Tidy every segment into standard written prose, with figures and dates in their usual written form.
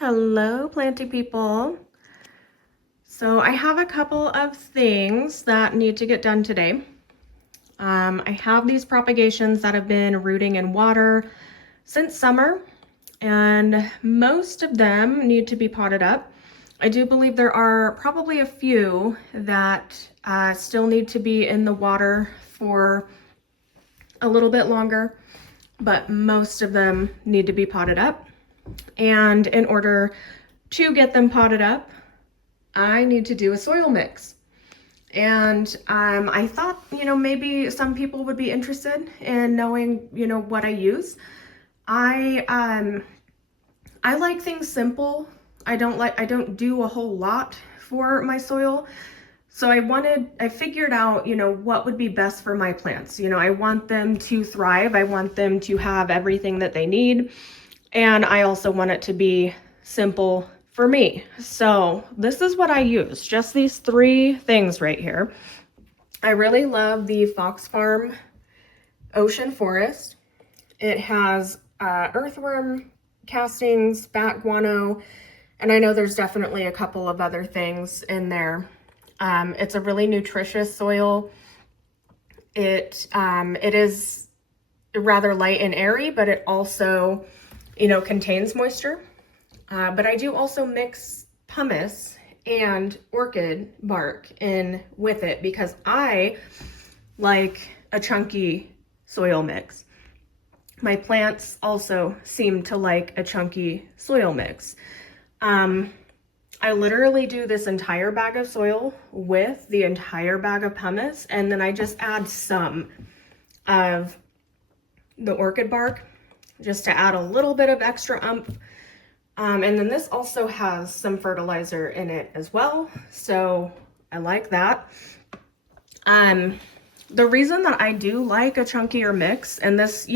Hello, planty people. So I have a couple of things that need to get done today. I have these propagations that have been rooting in water since summer, and most of them need to be potted up. I do believe there are probably a few that still need to be in the water for a little bit longer, but most of them need to be potted up. And in order to get them potted up, I need to do a soil mix. And I thought, maybe some people would be interested in knowing, what I use. I like things simple. I don't do a whole lot for my soil. So I figured out, what would be best for my plants. I want them to thrive. I want them to have everything that they need. And I also want it to be simple for me. So this is what I use, just these three things right here. I really love the Fox Farm Ocean Forest. It has earthworm castings, bat guano, and I know there's definitely a couple of other things in there. It's a really nutritious soil. It is rather light and airy, but it also, contains moisture. But I do also mix pumice and orchid bark in with it because I like a chunky soil mix. My plants also seem to like a chunky soil mix. I literally do this entire bag of soil with the entire bag of pumice, and then I just add some of the orchid bark just to add a little bit of extra oomph. And then this also has some fertilizer in it as well, so I like that. The reason that I do like a chunkier mix, and this,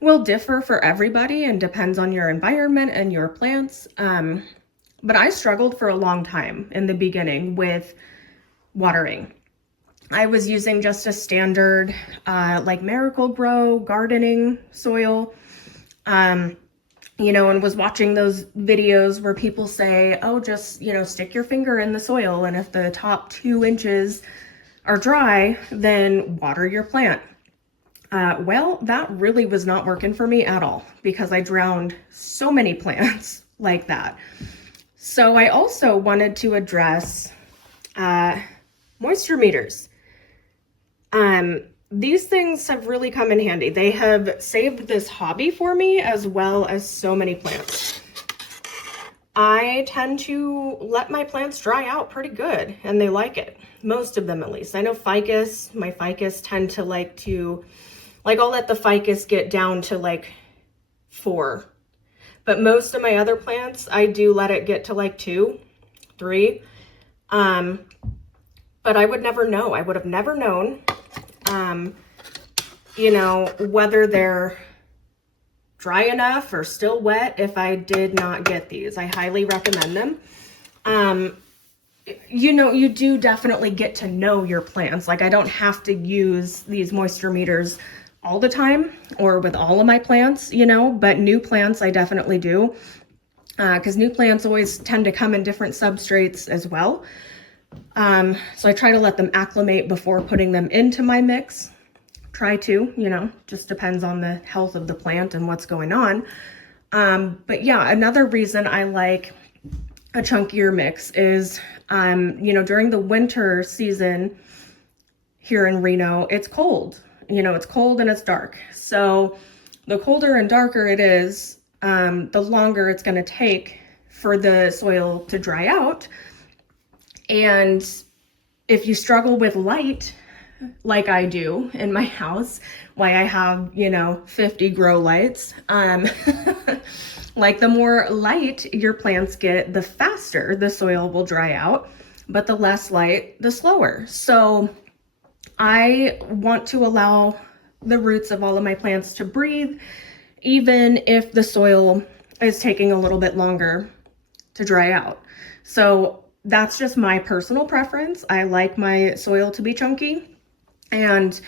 will differ for everybody and depends on your environment and your plants, but I struggled for a long time in the beginning with watering. I was using just a standard, like Miracle-Gro gardening soil, and was watching those videos where people say, oh, just, stick your finger in the soil, and if the top 2 inches are dry, then water your plant. Well, that really was not working for me at all because I drowned so many plants like that. So I also wanted to address moisture meters. These things have really come in handy. They have saved this hobby for me as well as so many plants. I tend to let my plants dry out pretty good and they like it. Most of them at least. I know my ficus tend to I'll let the ficus get down to 4. But most of my other plants, I do let it get to 2, 3. But I would never know. I would have never known, whether they're dry enough or still wet if I did not get these. I highly recommend them. You do definitely get to know your plants. I don't have to use these moisture meters all the time or with all of my plants, but new plants I definitely do, because new plants always tend to come in different substrates as well. So I try to let them acclimate before putting them into my mix. Try to, just depends on the health of the plant and what's going on. But yeah, another reason I like a chunkier mix is, during the winter season here in Reno, it's cold. It's cold and it's dark. So the colder and darker it is, the longer it's going to take for the soil to dry out. And if you struggle with light, like I do in my house, why I have, 50 grow lights, the more light your plants get, the faster the soil will dry out, but the less light, the slower. So I want to allow the roots of all of my plants to breathe, even if the soil is taking a little bit longer to dry out. So that's just my personal preference. I like my soil to be chunky, and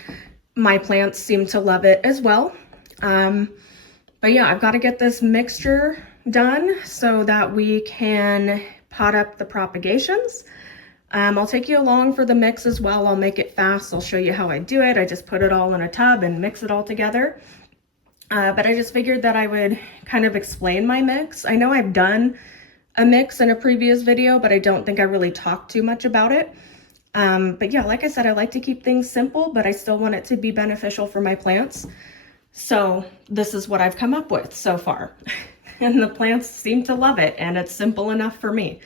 my plants seem to love it as well. But yeah, I've got to get this mixture done so that we can pot up the propagations. I'll take you along for the mix as well. I'll make it fast. I'll show you how I do it. I just put it all in a tub and mix it all together. But I just figured that I would kind of explain my mix. I know I've done a mix in a previous video, but I don't think I really talked too much about it. But yeah, like I said, I like to keep things simple, but I still want it to be beneficial for my plants. So this is what I've come up with so far. And the plants seem to love it, and it's simple enough for me.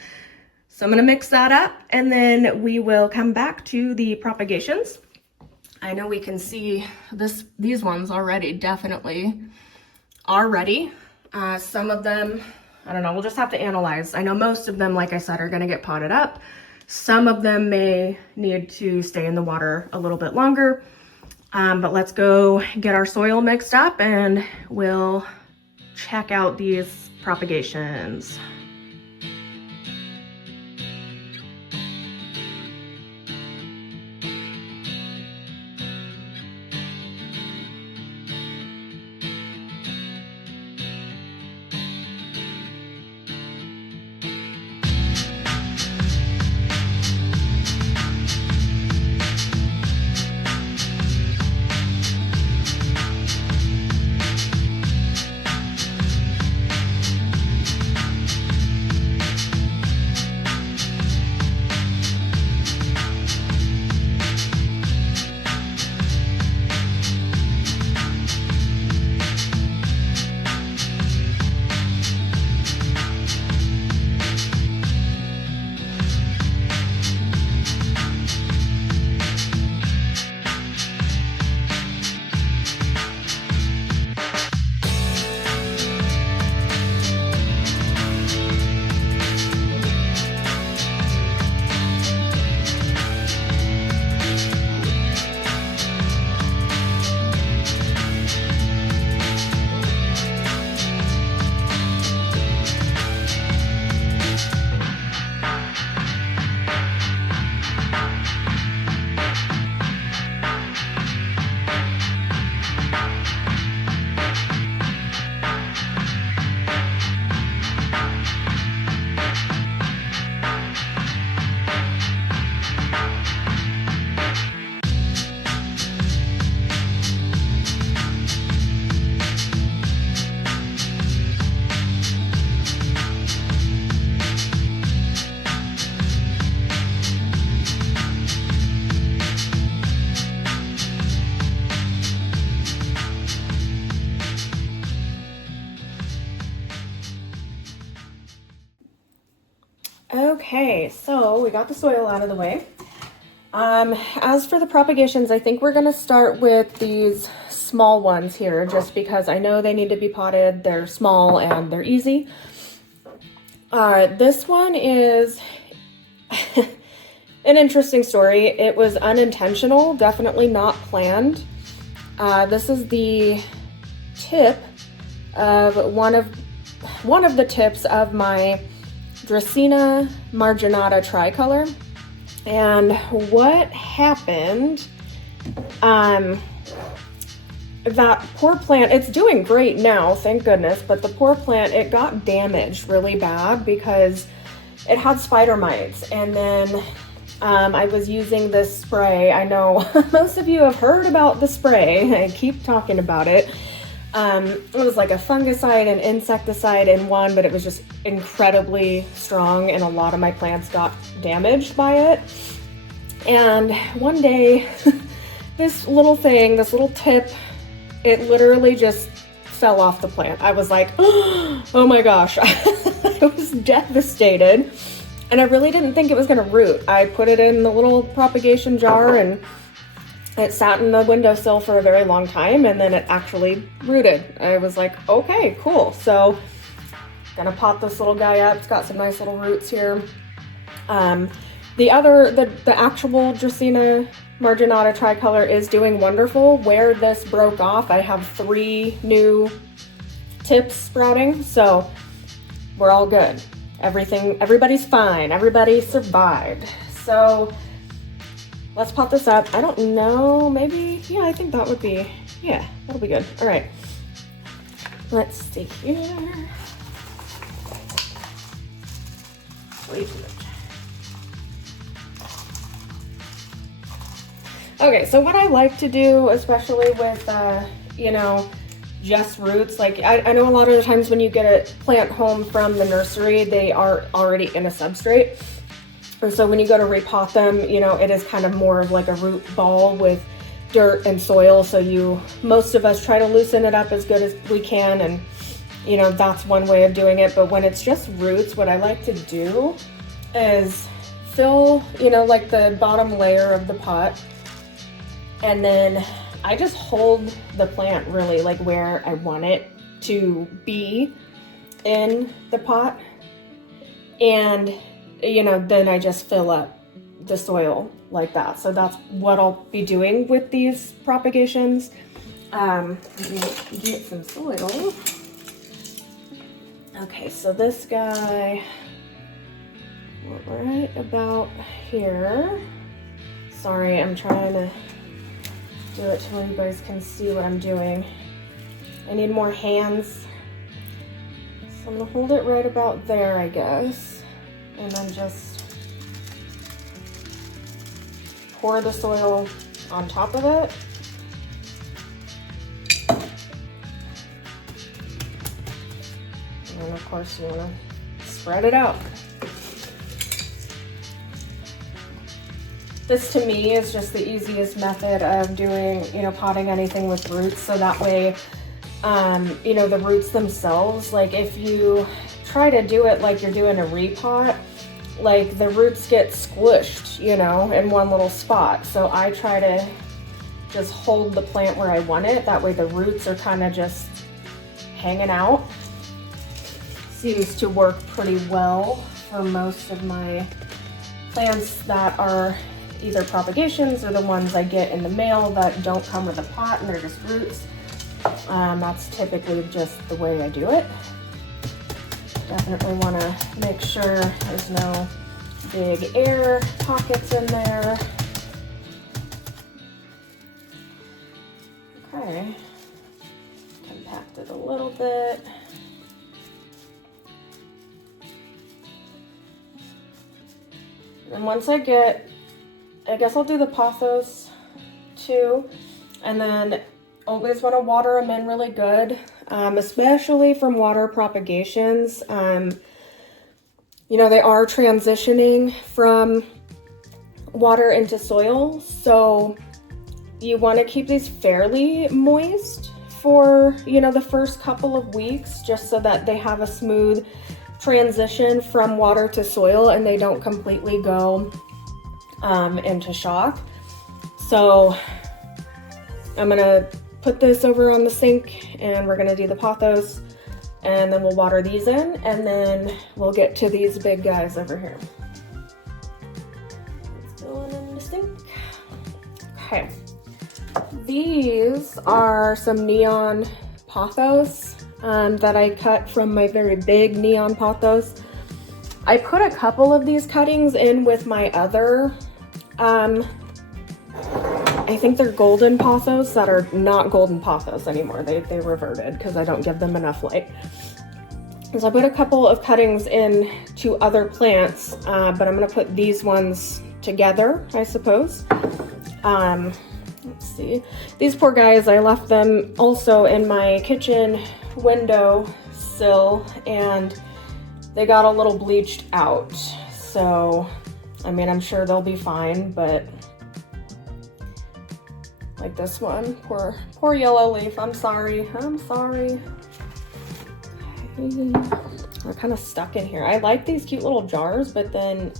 So I'm gonna mix that up, and then we will come back to the propagations. I know we can see these ones already definitely are ready. Some of them, I don't know, we'll just have to analyze. I know most of them, like I said, are gonna get potted up. Some of them may need to stay in the water a little bit longer. But let's go get our soil mixed up and we'll check out these propagations. Okay, so we got the soil out of the way. As for the propagations, I think we're gonna start with these small ones here, just because I know they need to be potted. They're small and they're easy. This one is an interesting story. It was unintentional, definitely not planned. This is the tip of one of the tips of my Dracaena Marginata Tricolor. And what happened, that poor plant, it's doing great now, thank goodness, but the poor plant, it got damaged really bad because it had spider mites. And then I was using this spray. I know most of you have heard about the spray. I keep talking about it. It was like a fungicide and insecticide in one, but it was just incredibly strong, and a lot of my plants got damaged by it. And one day, this little tip, it literally just fell off the plant. I was like, oh my gosh, I was devastated. And I really didn't think it was gonna root. I put it in the little propagation jar and it sat in the windowsill for a very long time, and then it actually rooted. I was like, okay, cool. So gonna pot this little guy up. It's got some nice little roots here. The actual Dracaena Marginata Tricolor is doing wonderful. Where this broke off, I have 3 new tips sprouting, so we're all good. Everybody's fine. Everybody survived. So let's pop this up. I don't know, maybe, yeah, I think that would be, yeah, that'll be good. All right, let's see here. way too much. Okay, so what I like to do, especially with, you know, just roots, like I know a lot of the times when you get a plant home from the nursery, they are already in a substrate. And so when you go to repot them, you know, it is kind of more of like a root ball with dirt and soil. So most of us try to loosen it up as good as we can. And, you know, that's one way of doing it. But when it's just roots, what I like to do is fill, you know, like the bottom layer of the pot. And then I just hold the plant really like where I want it to be in the pot. And, you know, then I just fill up the soil like that. So that's what I'll be doing with these propagations. Let me get some soil. Okay, so this guy, right about here. Sorry, I'm trying to do it so you guys can see what I'm doing. I need more hands. So I'm gonna hold it right about there, I guess. And then just pour the soil on top of it. And then of course you wanna spread it out. This to me is just the easiest method of doing, you know, potting anything with roots. So that way, you know, the roots themselves, like if you try to do it like you're doing a repot, like the roots get squished, you know, in one little spot. So I try to just hold the plant where I want it. That way the roots are kind of just hanging out. Seems to work pretty well for most of my plants that are either propagations or the ones I get in the mail that don't come with a pot and they're just roots. That's typically just the way I do it. Definitely want to make sure there's no big air pockets in there. Okay, compact it a little bit. And once I guess I'll do the Pothos too, and then always want to water them in really good, especially from water propagations. You know, they are transitioning from water into soil, so you want to keep these fairly moist for, you know, the first couple of weeks, just so that they have a smooth transition from water to soil and they don't completely go into shock. So I'm gonna put this over on the sink and we're gonna do the Pothos, and then we'll water these in, and then we'll get to these big guys over here. Let's go in the sink. Okay, these are some neon Pothos that I cut from my very big neon Pothos. I put a couple of these cuttings in with my other, I think they're golden Pothos that are not golden Pothos anymore. They reverted because I don't give them enough light. So I put a couple of cuttings in to other plants, but I'm gonna put these ones together, I suppose. Let's see. These poor guys, I left them also in my kitchen window sill and they got a little bleached out. So, I mean, I'm sure they'll be fine, but like this one, poor yellow leaf. I'm sorry. Okay. We're kind of stuck in here. I like these cute little jars, but then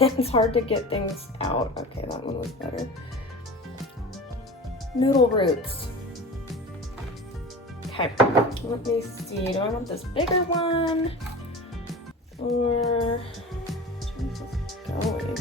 it's hard to get things out. Okay, that one was better. Noodle roots. Okay, let me see. Do I want this bigger one? Or going?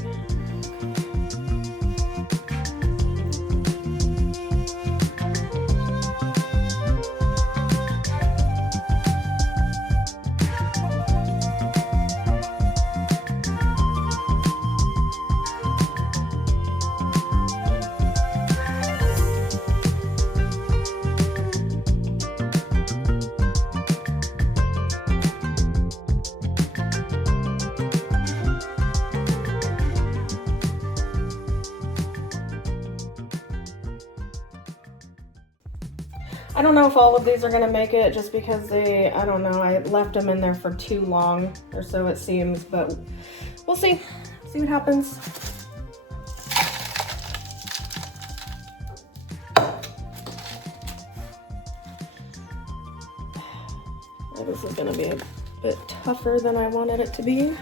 I don't know if all of these are gonna make it just because they, I don't know, I left them in there for too long, or so it seems, but we'll see. See what happens. This is gonna be a bit tougher than I wanted it to be.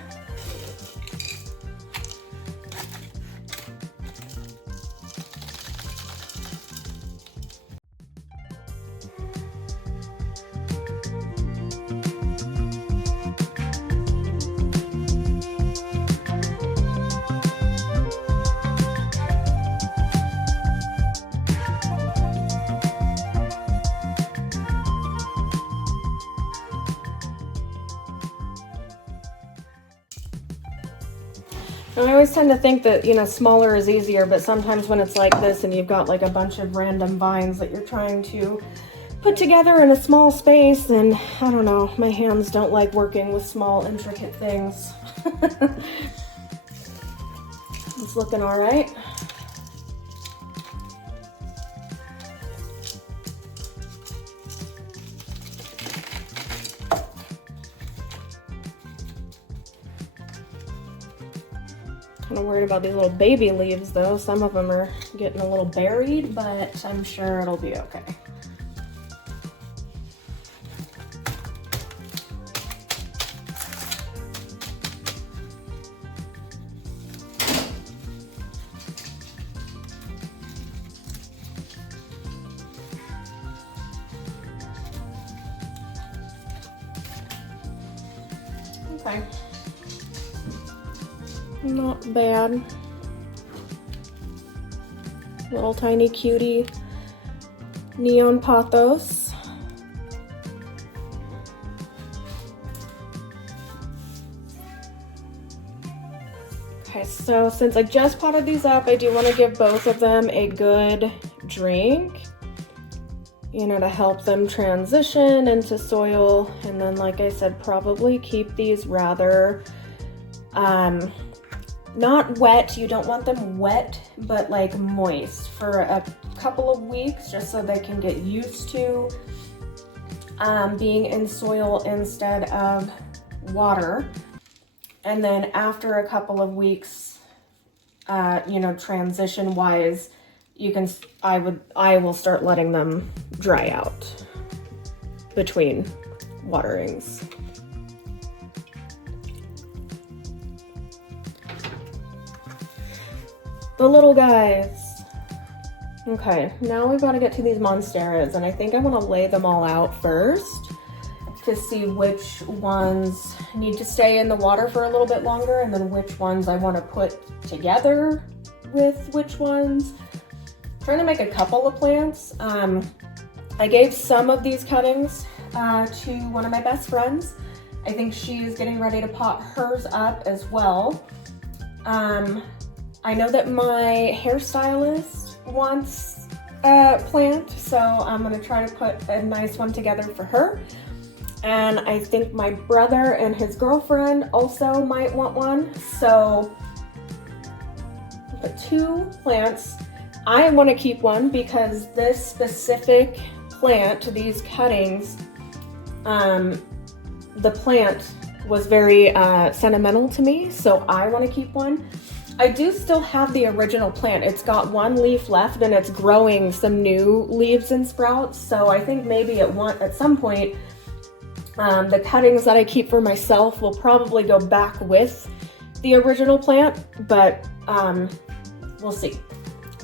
I always tend to think that, you know, smaller is easier, but sometimes when it's like this and you've got like a bunch of random vines that you're trying to put together in a small space, and I don't know, my hands don't like working with small, intricate things. It's looking all right. I'm worried about these little baby leaves though. Some of them are getting a little buried, but I'm sure it'll be okay. Okay. Not bad. Little tiny cutie neon pothos. Okay, so since I just potted these up, I do want to give both of them a good drink, you know, to help them transition into soil. And then, like I said, probably keep these rather not wet. You don't want them wet, but like moist for a couple of weeks, just so they can get used to being in soil instead of water. And then after a couple of weeks, you know, transition wise, you can, I will start letting them dry out between waterings. The little guys. Okay, now we've got to get to these Monsteras, and I think I want to lay them all out first to see which ones need to stay in the water for a little bit longer, and then which ones I want to put together with which ones. I'm trying to make a couple of plants. I gave some of these cuttings to one of my best friends. I think she's getting ready to pot hers up as well. I know that my hairstylist wants a plant, so I'm gonna try to put a nice one together for her. And I think my brother and his girlfriend also might want one. So I'll put 2 plants. I want to keep one because this specific plant, these cuttings, the plant was very sentimental to me, so I want to keep one. I do still have the original plant. It's got 1 leaf left and it's growing some new leaves and sprouts. So I think maybe at some point, the cuttings that I keep for myself will probably go back with the original plant, but we'll see.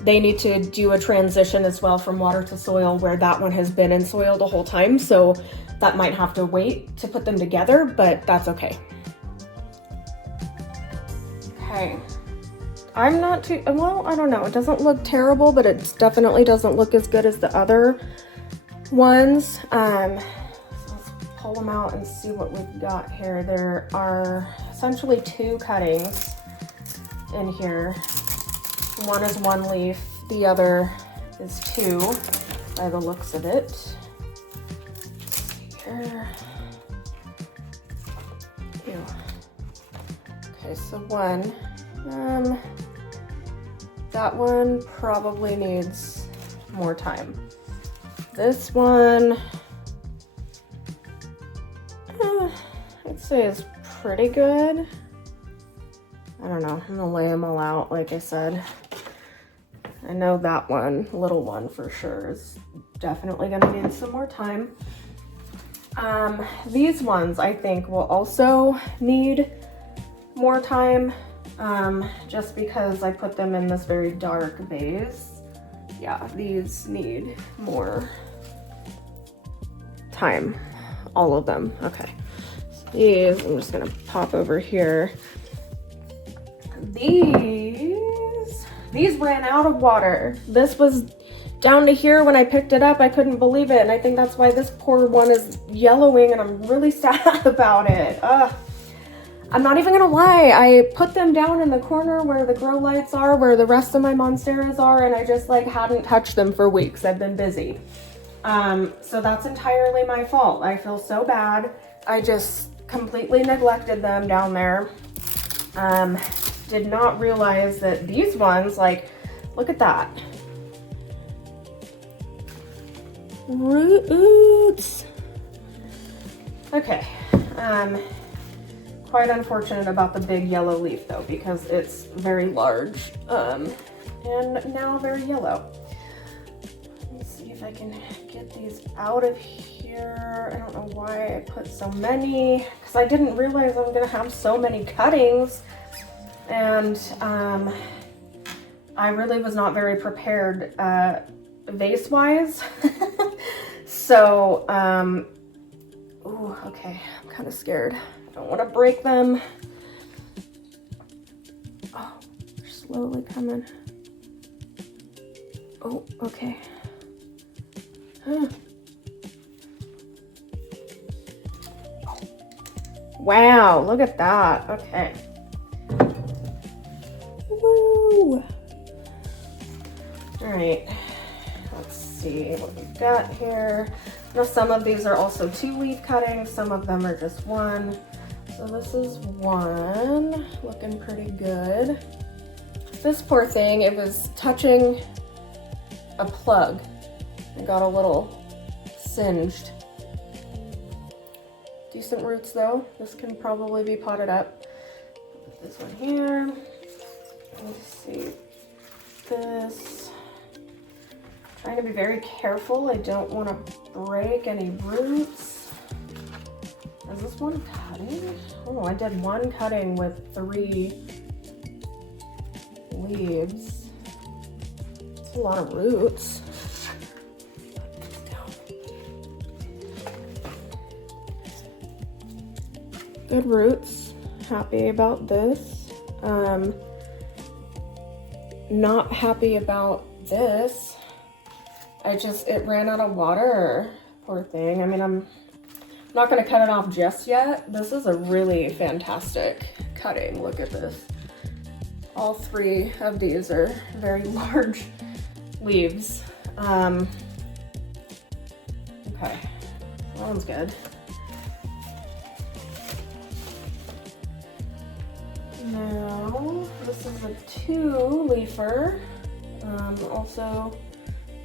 They need to do a transition as well from water to soil, where that one has been in soil the whole time. So that might have to wait to put them together, but that's okay. Okay. I'm not too, well, I don't know. It doesn't look terrible, but it definitely doesn't look as good as the other ones. So let's pull them out and see what we've got here. There are essentially 2 cuttings in here. One is 1 leaf, the other is 2 by the looks of it. Let's see here. Ew. Okay, so one. That one probably needs more time. This one, I'd say is pretty good. I don't know, I'm gonna lay them all out like I said. I know that one, little one for sure, is definitely gonna need some more time. These ones I think will also need more time, just because I put them in this very dark vase. Yeah, these need more time, all of them. Okay, so these, I'm just gonna pop over here. These ran out of water. This was down to here when I picked it up. I couldn't believe it, and I think that's why this poor one is yellowing, and I'm really sad about it. Ugh. I'm not even gonna lie, I put them down in the corner where the grow lights are, where the rest of my Monsteras are, and I just like hadn't touched them for weeks. I've been busy. So that's entirely my fault. I feel so bad. I just completely neglected them down there. Did not realize that these ones, like, look at that. Roots. Okay. Quite unfortunate about the big yellow leaf though, because it's very large, and now very yellow. Let's see if I can get these out of here. I don't know why I put so many, because I didn't realize I'm gonna have so many cuttings, and I really was not very prepared vase wise. So ooh, okay, I'm kind of scared. I don't want to break them. Oh, they're slowly coming. Oh, okay. Huh. Wow, look at that. Okay. Woo! All right, let's see what we've got here. Now, some of these are also 2-leaf cuttings, some of them are just 1. So this is 1, looking pretty good. This poor thing, it was touching a plug. It got a little singed. Decent roots though. This can probably be potted up. Put this one here. Let's see. This. Trying to be very careful. I don't want to break any roots. Is this one cutting? Oh, I did 1 cutting with 3 leaves. It's a lot of roots. Good roots. Happy about this. Not happy about this. It ran out of water. Poor thing. I mean, I'm not going to cut it off just yet. This is a really fantastic cutting. Look at this. All 3 of these are very large leaves. Okay, that one's good. Now, this is a 2-leafer. Also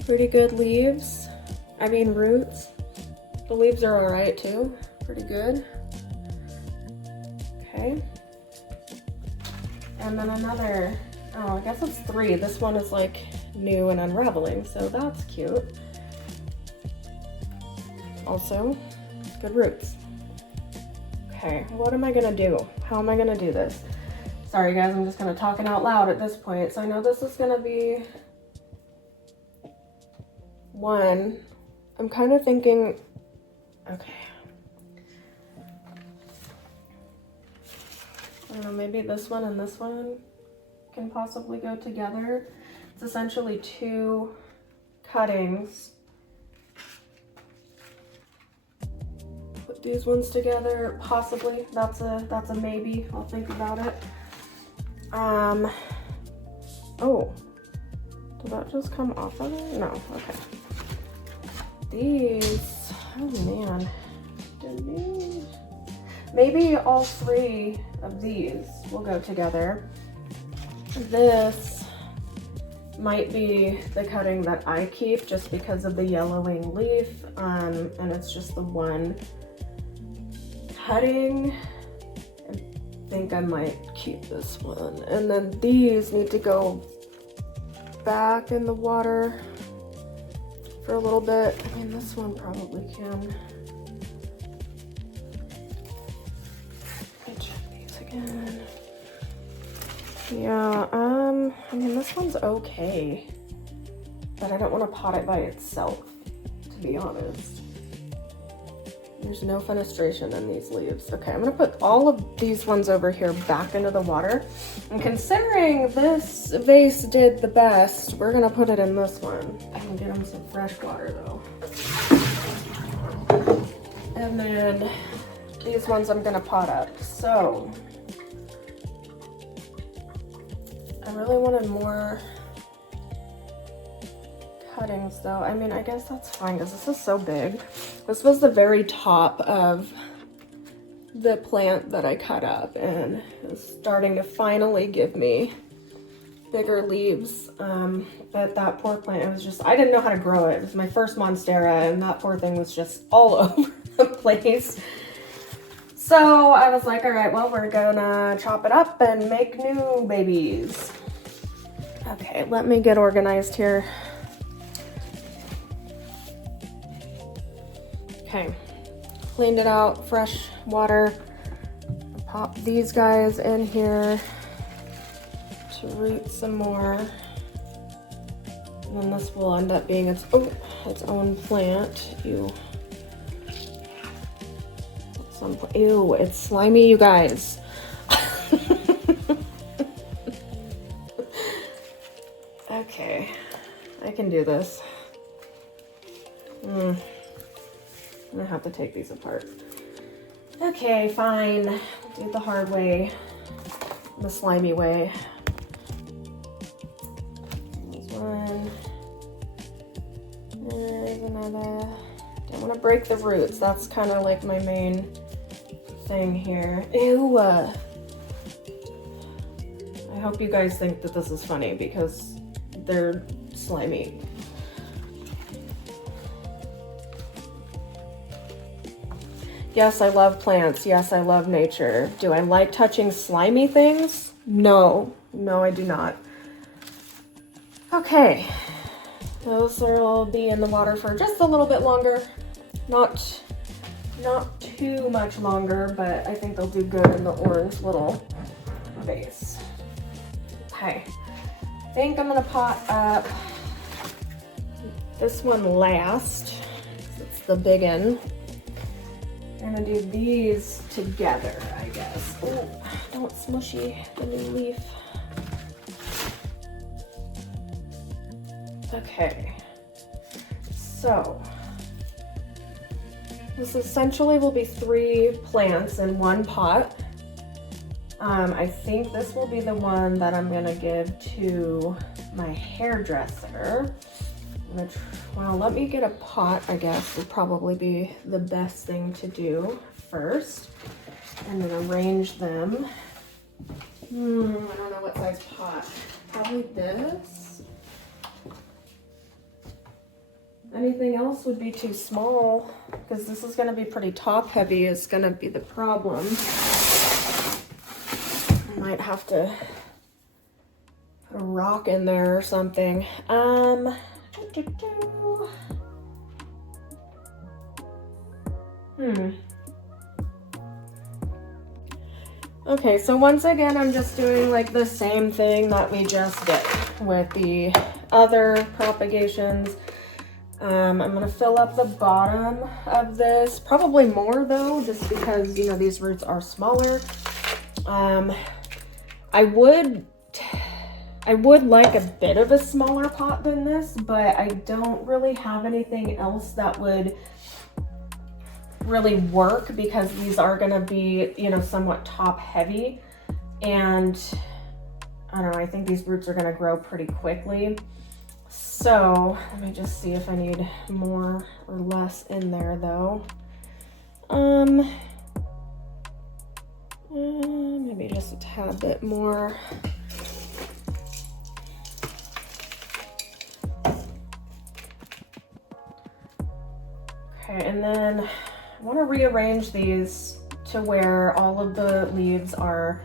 pretty good leaves. I mean roots. The leaves are all right too. Pretty good. Okay. And then another, oh, I guess it's 3. This one is like new and unraveling, so that's cute. Also, good roots. Okay, what am I gonna do? How am I gonna do this? Sorry guys, I'm just kind of talking out loud at this point. So I know this is gonna be 1. I'm kind of thinking, okay. I don't know, maybe this one and this one can possibly go together. It's essentially 2 cuttings. Put these ones together, possibly. That's a maybe. I'll think about it. Oh, did that just come off of it? No, okay. These, oh man. Maybe all 3 of these will go together. This might be the cutting that I keep just because of the yellowing leaf, and it's just the one cutting. I think I might keep this one. And then these need to go back in the water for a little bit. I mean, this one probably can. Let me check these again. Yeah, I mean, this one's okay, but I don't want to pot it by itself, to be honest. There's no fenestration in these leaves. Okay, I'm gonna put all of these ones over here back into the water. And considering this vase did the best, we're gonna put it in this one. I'm gonna get them some fresh water though. And then these ones I'm gonna pot up. So, I really wanted more cuttings though. I mean, I guess that's fine because this is so big. This was the very top of the plant that I cut up, and it's starting to finally give me bigger leaves. But that poor plant, it was just, I didn't know how to grow it. It was my first Monstera, and that poor thing was just all over the place. So I was like, all right, well, we're gonna chop it up and make new babies. Okay, let me get organized here. Okay, cleaned it out, fresh water. Pop these guys in here to root some more. And then this will end up being its own plant. Ew. Ew, it's slimy, you guys. Okay, I can do this. I'm gonna have to take these apart. Okay, fine. Do it the hard way, the slimy way. There's one. There's another. Don't want to break the roots. That's kind of like my main thing here. Ew. I hope you guys think that this is funny because they're slimy. Yes, I love plants. Yes, I love nature. Do I like touching slimy things? No. No, I do not. Okay. Those will be in the water for just a little bit longer. Not too much longer, but I think they'll do good in the orange little vase. Okay. I think I'm gonna pot up this one last. It's the big one. I'm gonna do these together, I guess. Oh, don't smushy the new leaf. Okay, so this essentially will be 3 plants in one pot. I think this will be the one that I'm gonna give to my hairdresser. Well, let me get a pot, I guess, would probably be the best thing to do first. And then arrange them. I don't know what size pot. Probably this. Anything else would be too small because this is going to be pretty top heavy is going to be the problem. I might have to put a rock in there or something. Okay, so once again, I'm just doing like the same thing that we just did with the other propagations. I'm gonna fill up the bottom of this, probably more though, just because, you know, these roots are smaller. I would like a bit of a smaller pot than this, but I don't really have anything else that would really work because these are gonna be, you know, somewhat top heavy. And I don't know, I think these roots are gonna grow pretty quickly. So let me just see if I need more or less in there though. Maybe just a tad bit more. Okay, and then I want to rearrange these to where all of the leaves are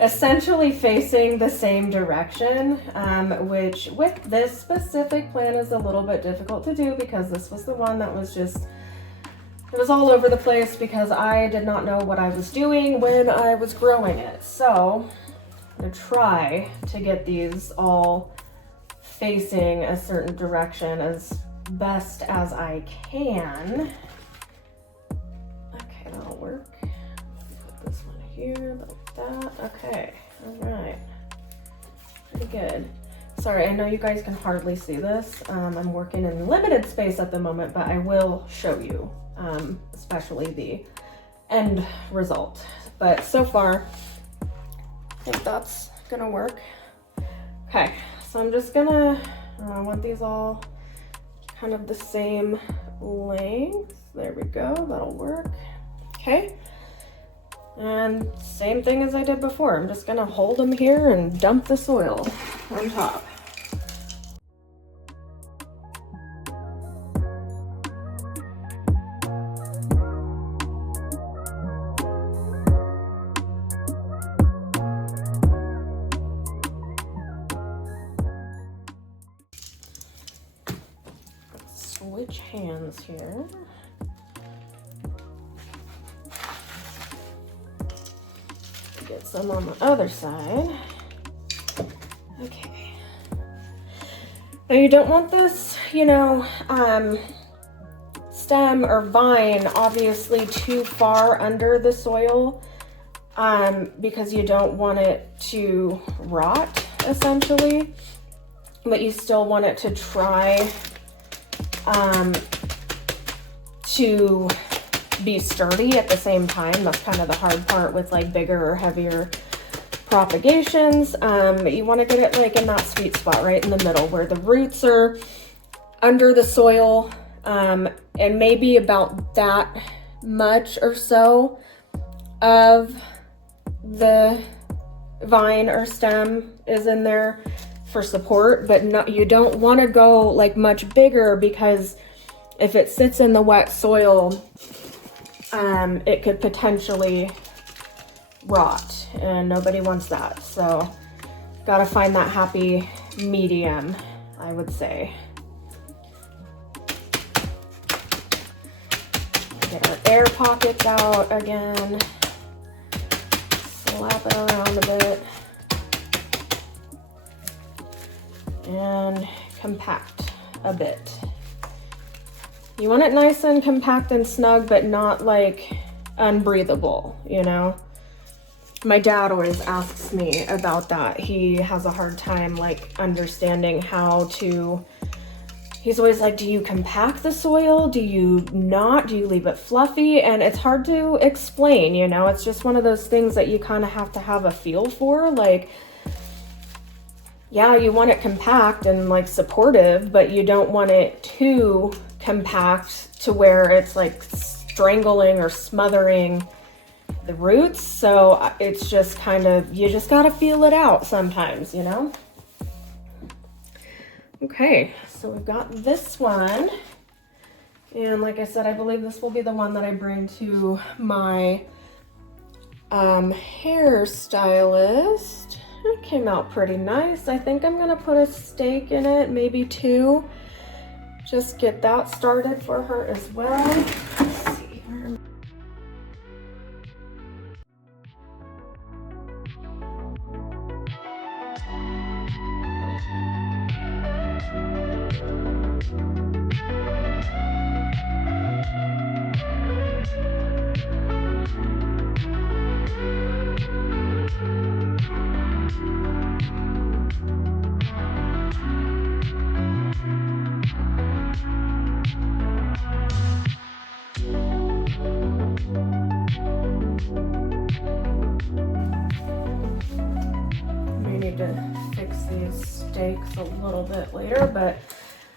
essentially facing the same direction, which with this specific plant is a little bit difficult to do because this was the one that was just, it was all over the place because I did not know what I was doing when I was growing it. So I'm gonna try to get these all facing a certain direction as best as I can. Okay, that'll work. Put this one here, like that. Okay, all right, pretty good. Sorry, I know you guys can hardly see this. I'm working in limited space at the moment, but I will show you, especially the end result. But so far, I think that's gonna work. Okay, so I'm just gonna, I want these all kind of the same length. There we go, that'll work. Okay, and same thing as I did before. I'm just gonna hold them here and dump the soil on top. Switch hands here. Get some on the other side. Okay. Now you don't want this, you know, stem or vine obviously too far under the soil, because you don't want it to rot essentially, but you still want it to try to be sturdy at the same time. That's kind of the hard part with like bigger or heavier propagations. You want to get it like in that sweet spot right in the middle where the roots are under the soil, and maybe about that much or so of the vine or stem is in there for support, but no, you don't want to go like much bigger because if it sits in the wet soil, it could potentially rot, and nobody wants that. So gotta find that happy medium, I would say. Get our air pockets out again, slap it around a bit, and compact a bit. You want it nice and compact and snug, but not like unbreathable, you know? My dad always asks me about that. He has a hard time like understanding how to, he's always like, do you compact the soil? Do you not? Do you leave it fluffy? And it's hard to explain, you know? It's just one of those things that you kind of have to have a feel for. Like, yeah, you want it compact and like supportive, but you don't want it too compact to where it's like strangling or smothering the roots. So it's just kind of, you just gotta feel it out sometimes, you know? Okay, so we've got this one. And like I said, I believe this will be the one that I bring to my hairstylist. It came out pretty nice. I think I'm gonna put a stake in it, maybe two. Just get that started for her as well. Let's see. Stakes a little bit later, but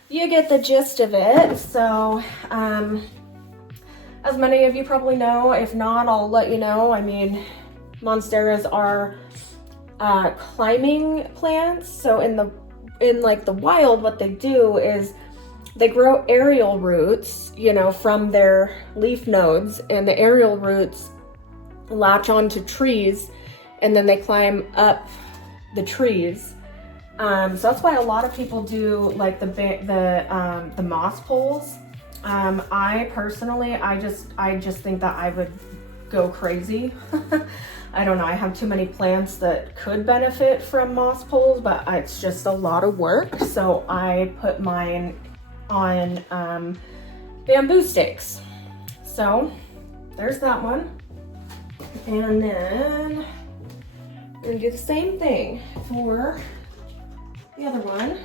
you get the gist of it. So as many of you probably know, if not, I'll let you know. I mean, Monsteras are climbing plants. So in like the wild, what they do is they grow aerial roots, you know, from their leaf nodes, and the aerial roots latch onto trees and then they climb up the trees. So that's why a lot of people do like the moss poles. I personally, I just think that I would go crazy. I don't know, I have too many plants that could benefit from moss poles, but it's just a lot of work. So I put mine on bamboo stakes. So there's that one. And then I'm gonna do the same thing for the other one.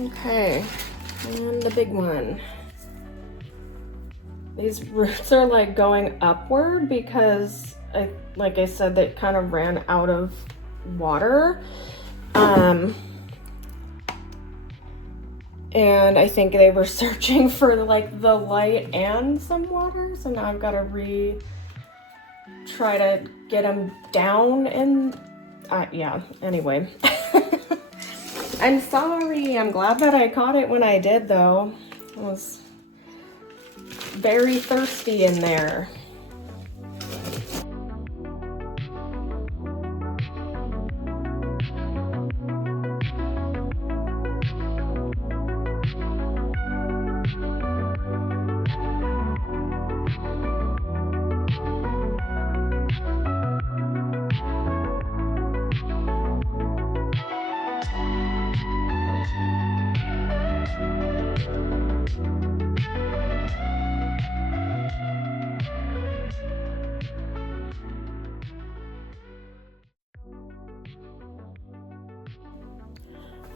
Okay, and the big one. These roots are like going upward because like I said, they kind of ran out of water. And I think they were searching for like the light and some water. So now I've got to try to get them down and yeah, anyway. I'm sorry. I'm glad that I caught it when I did though. I was very thirsty in there.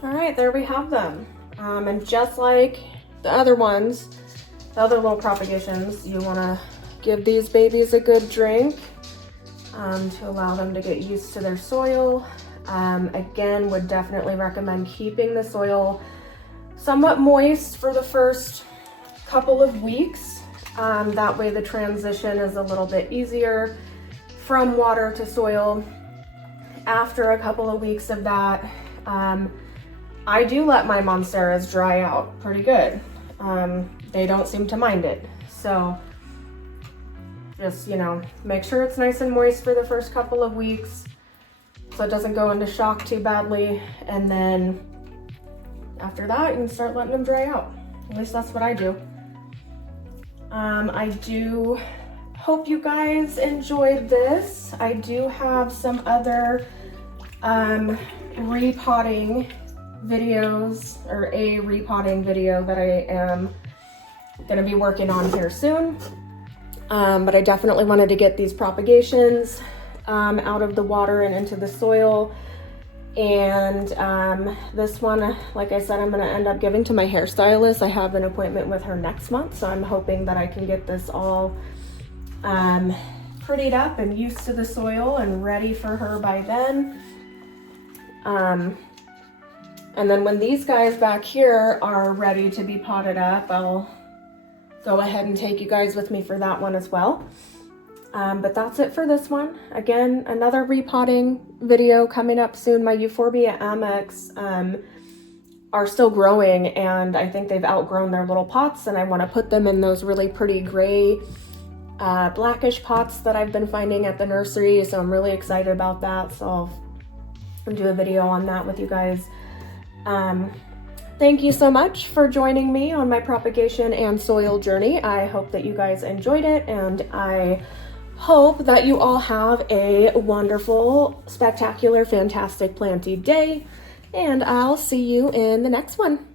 All right, there we have them. And just like the other ones, the other little propagations, you wanna give these babies a good drink to allow them to get used to their soil. Again, would definitely recommend keeping the soil somewhat moist for the first couple of weeks. That way the transition is a little bit easier from water to soil. After a couple of weeks of that, I do let my Monsteras dry out pretty good. They don't seem to mind it. So just, you know, make sure it's nice and moist for the first couple of weeks so it doesn't go into shock too badly. And then after that, you can start letting them dry out. At least that's what I do. I do hope you guys enjoyed this. I do have some other repotting videos, or a repotting video that I am gonna be working on here soon. But I definitely wanted to get these propagations out of the water and into the soil. And this one, like I said, I'm gonna end up giving to my hairstylist. I have an appointment with her next month, so I'm hoping that I can get this all prettied up and used to the soil and ready for her by then. And then when these guys back here are ready to be potted up, I'll go ahead and take you guys with me for that one as well. But that's it for this one. Again, another repotting video coming up soon. My Euphorbia Amex are still growing, and I think they've outgrown their little pots, and I want to put them in those really pretty gray, blackish pots that I've been finding at the nursery. So I'm really excited about that. So I'll do a video on that with you guys. Thank you so much for joining me on my propagation and soil journey. I hope that you guys enjoyed it, and I hope that you all have a wonderful, spectacular, fantastic planty day, and I'll see you in the next one.